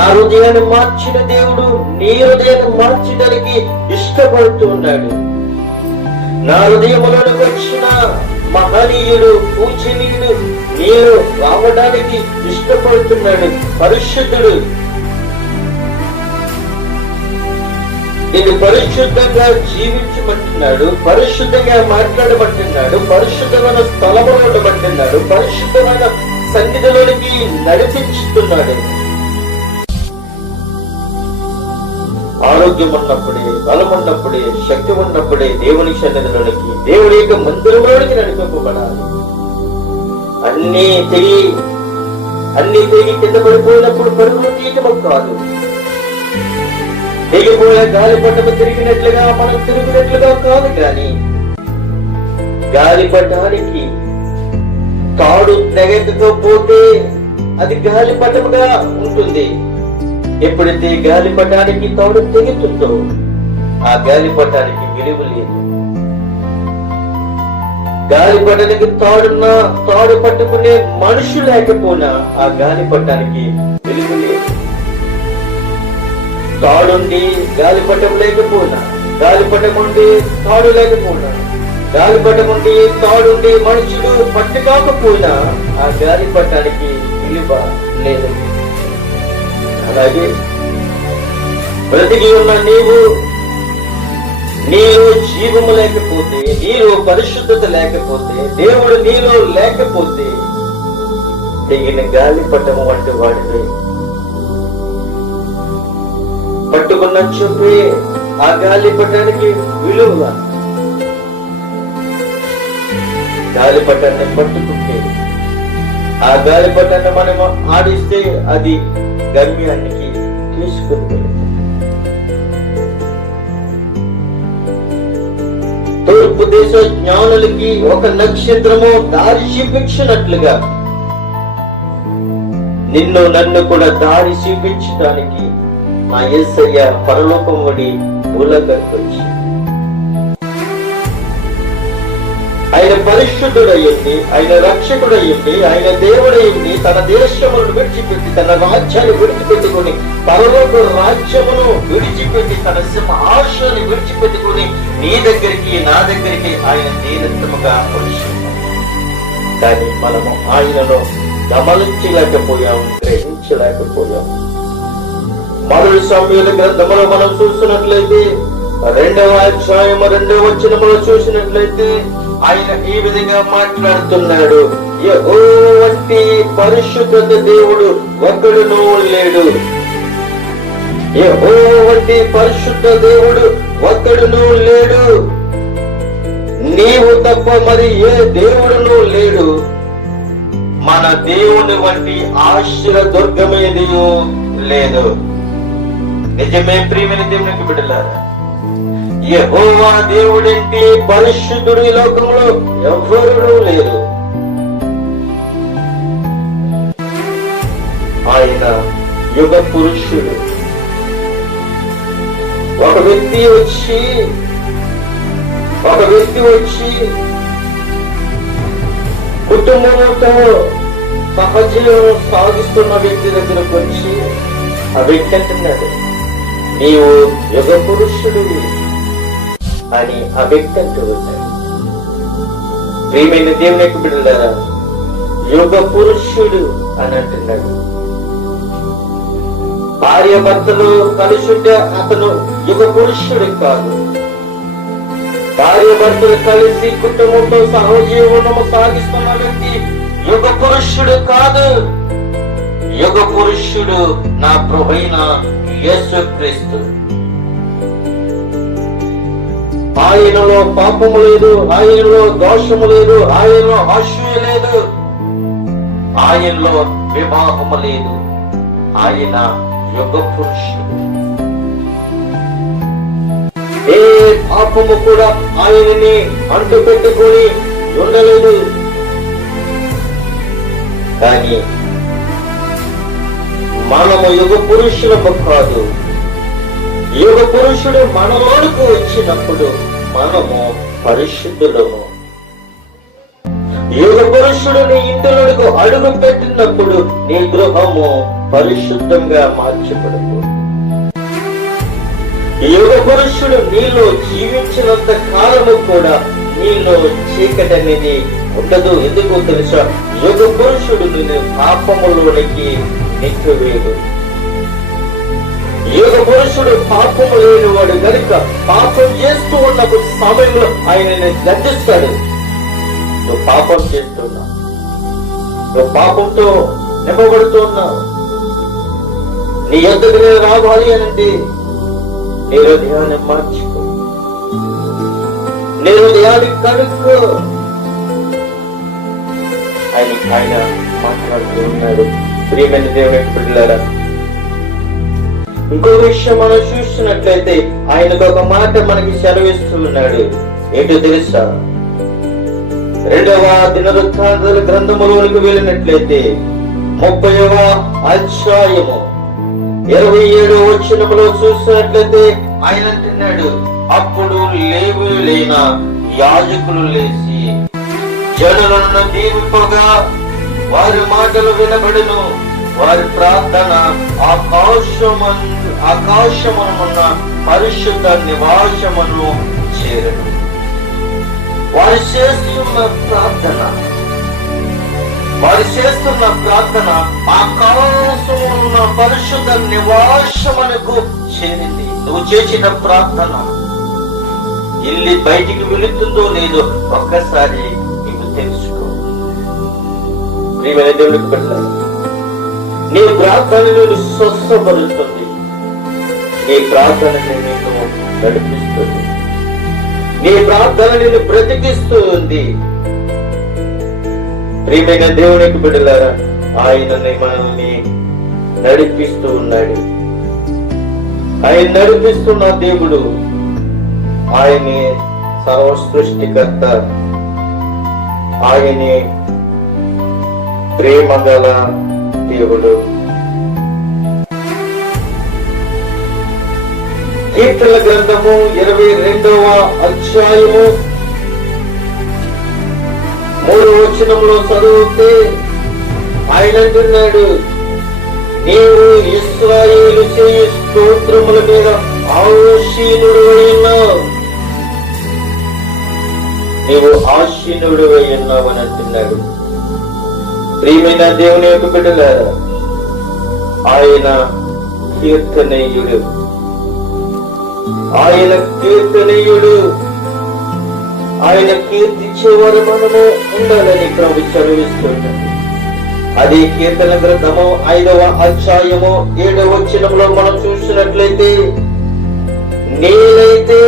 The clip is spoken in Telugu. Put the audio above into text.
నా హృదయాన్ని మార్చిన దేవుడు నీ హృదయాన్ని మార్చడానికి ఇష్టపడుతూ ఉన్నాడు. నా హృదయములోనికి వచ్చిన మహనీయుడు పూజనీయుడు నేను రావడానికి ఇష్టపడుతున్నాడు. పరిశుద్ధుడు. నేను పరిశుద్ధంగా జీవించమంటున్నాడు పరిశుద్ధంగా మాట్లాడమంటున్నాడు పరిశుద్ధమైన స్థలము ఉండమంటున్నాడు పరిశుద్ధమైన సన్నిధిలోనికి నడిపించుతున్నాడు. ఆరోగ్యం ఉన్నప్పుడే బలం ఉన్నప్పుడే శక్తి ఉన్నప్పుడే దేవుని సన్నిధిలోనికి దేవుడి యొక్క మందిరంలోనికి నడిపింపబడాలి. అన్ని తిరిగి అన్ని తిరిగి కింద పడిపోయినప్పుడు పరుగులు తీయటం కాదు. తెగిపోయే గాలిపటము తిరిగినట్లుగా మనం తిరిగినట్లుగా కాదు గాని గాలిపటానికి తాడు తెగకపోతే అది గాలిపటముగా ఉంటుంది. ఎప్పుడైతే గాలిపటానికి తాడు తెగుతుందో ఆ గాలిపటానికి విలువ లేదు. గాలిపటానికి తోడున్న తాడు పట్టుకునే మనుషు లేకపోయినా ఆ గాలిపటానికి విలువ లేదు. తాడుండి గాలిపటం లేకపోయినా గాలిపటం ఉండి తాడు లేకపోయినా గాలిపటం ఉండి తాడుండి మనుషులు పట్టుకోకపోయినా ఆ గాలిపటానికి విలువ లేదు. అలాగే బ్రతికి ఉన్న నీవు నీలో జీవము లేకపోతే నీలో పరిశుద్ధత లేకపోతే దేవుడు నీలో లేకపోతే తెగిన గాలిపటము వంటి వాడివే. పట్టుకున్న చెప్పే ఆ గాలిపటానికి విలువ. గాలిపటాన్ని పట్టుకుంటే ఆ గాలిపటాన్ని మనం ఆడిస్తే అది గమ్యానికి తీసుకుని తూర్పు దేశ జ్ఞానులకి ఒక నక్షత్రము దారి చూపించినట్లుగా. నిన్ను నన్ను కూడా దారి చూపించడానికి మా యేసయ్య పరలోకం వడి భూలోకానికి వచ్చి ఆయన పరిశుద్ధుడయ్యండి ఆయన రక్షకుడయ్యండి ఆయన దేవుడయ్యండి తన దేశములను విడిచిపెట్టి తన రాజ్యాన్ని విడిచిపెట్టుకుని పరలోక రాజ్యమును విడిచిపెట్టి తన సింహాశాన్ని విడిచిపెట్టుకుని నీ దగ్గరికి నా దగ్గరికి ఆయన దీనత్వముగా పరిశుద్ధం కానీ మనము ఆయనను గమనించలేకపోయాము గ్రహించలేకపోయాము. మరుడు సమయాల గ్రంథములో మనం చూసినట్లయితే రెండవ అధ్యాయము రెండవ వచనములో చూసినట్లయితే ఆయన ఈ విధంగా మాట్లాడుతున్నాడు. యెహో వంటి పరిశుద్ధత దేవుడు ఒక్కడును లేడు. యెహో వంటి పరిశుద్ధ దేవుడు ఒక్కడును లేడు. నీవు తప్ప మరి ఏ దేవుడును లేడు. మన దేవుని వంటి ఆశ్ర దుర్గమేది లేదు. నిజమే ప్రియమైన దేవునికి బిడ్డలారా యహోవా దేవుడంటే పరిశుద్ధుడు ఈ లోకంలో ఎవ్వరూ లేరు. ఆయన యుగ పురుషుడు. ఒక వ్యక్తి వచ్చి ఒక వ్యక్తి వచ్చి కుటుంబంతో సహజీవనం సాగిస్తున్న వ్యక్తి దగ్గరకు వచ్చి ఆ వ్యక్తి అంటున్నాడు నీవు యుగ పురుషుడు అని ఆ వ్యక్తి అంటూ వచ్చాడు. ప్రియమైన దేవుని యొక్క బిడ్డలారా యుగ పురుషుడు అని అంటున్నాడు. భార్య భర్తలు కలిసి అతను యుగ పురుషుడు కాదు. భార్య భర్తలు కలిసి కుటుంబంతో సహజీవనము సాగిస్తున్న వ్యక్తి యుగ పురుషుడు కాదు. యుగ పురుషుడు నా ప్రభైన యేసుక్రీస్తు. ఆయనలో పాపము లేదు ఆయనలో దోషము లేదు ఆయనలో ఆశయ లేదు. ఆయనలో వివాహము లేదు. ఆయన యుగ పురుషుడు ఏ పాపము కూడా ఆయనని అంటు పెట్టుకొని ఉండలేదు. కానీ మనము యుగ పురుషులకు కాదు. యుగ పురుషుడు మనలోనికి వచ్చినప్పుడు మనము పరిశుద్ధులము. యుగ పురుషుడు నీ ఇంటిలోనికి అడుగు పెట్టినప్పుడు నీ గృహము పరిశుద్ధంగా మార్చబడదు ఈ యుగ పురుషుడు నీలో జీవించినంత కాలము కూడా నీలో చీకటి అనేది ఉండదు. ఎందుకు తెలుసా? యుగ పురుషుడు నిన్ను పాపములోనికి నెట్టివేయడు. యుగ పురుషుడు పాపము లేనివాడు కనుక పాపం చేస్తూ ఉన్నప్పుడు సమయంలో ఆయన నిన్ను గర్జిస్తాడు నువ్వు పాపం చేస్తున్నా నువ్వు పాపంతో నింపబడుతున్నావు. నీ ఎందుకు నేను రావాలి అనండి నీ హృదయాన్ని మార్చుకో. నీ హృదయాన్ని కనుక్కో. ఆయన ఆయన మాట్లాడుతూ ఉన్నాడు. ప్రియమైన దేవుడు పిల్లరా ఇంకో విషయం మనం చూస్తున్నట్లయితే ఆయనకు ఒక మాట మనకి సెలవిస్తున్నాడు. ఏంటో తెలుసా? రెండవ దినవృత్తాంతాల గ్రంథములోనికి వెళ్ళినట్లయితే ముప్పైవ అధ్యాయము ఇరవై ఏడు వచ్చినములో చూసినట్లయితే ఆయన అంటున్నాడు అప్పుడు లేవు లేన యాజకులు లేచి జనులను దీవింపగా వారి మాటలు వినబడును. వారి ప్రార్థన ఆకాశమందు ఆకాశమనున్న పరిశుద్ధ నివాసమును చేరను. వారు చేస్తున్న ప్రార్థన వారు చేస్తున్న ప్రార్థన ఆకాశమున్న పరిశుద్ధ నివాసమునకు చేరింది. నువ్వు చేసిన ప్రార్థన ఇల్లి బయటికి వెళుతుందో లేదో ఒక్కసారి నీకు తెలుసుకో. ప్రియమైన దేవుడికి పెట్టాలి. నీ ప్రార్థన స్వస్థపరుస్తుంది నీ ప్రార్థన నేను నడిపిస్తుంది. నీ ప్రార్థన నిన్ను బ్రతికిస్తూ ఉంది ప్రియమైన దేవునికి బిడ్డలారా ఆయన మనల్ని నడిపిస్తూ ఉన్నాడు. ఆయన నడిపిస్తున్న దేవుడు ఆయనే సర్వ సృష్టికర్త ఆయనే ప్రేమ గల దేవుడు. కీర్తన గ్రంథము ఇరవై రెండవ అధ్యాయము. మూడు వచనంలో చదివితే ఆయన అంటున్నాడు నీవు ఇస్రాయేలు చేయు స్తోత్రముల మీద ఆశీనుడు ఉన్నావు నీవు ఆశీనుడు ఉన్నావు అని అంటున్నాడు. ప్రియమైన దేవుని యొక్క బిడ్డలారా ఆయన కీర్తనేయుడు. ఆయన కీర్తనీయుడు. ఆయన కీర్తించేవారు మనము ఉండాలని ప్రభు చదివిస్తున్నాడు అది కీర్తన గ్రంథము ఐదవ అధ్యాయము ఏడవ వచనంలో మనం చూసినట్లయితే నేనైతే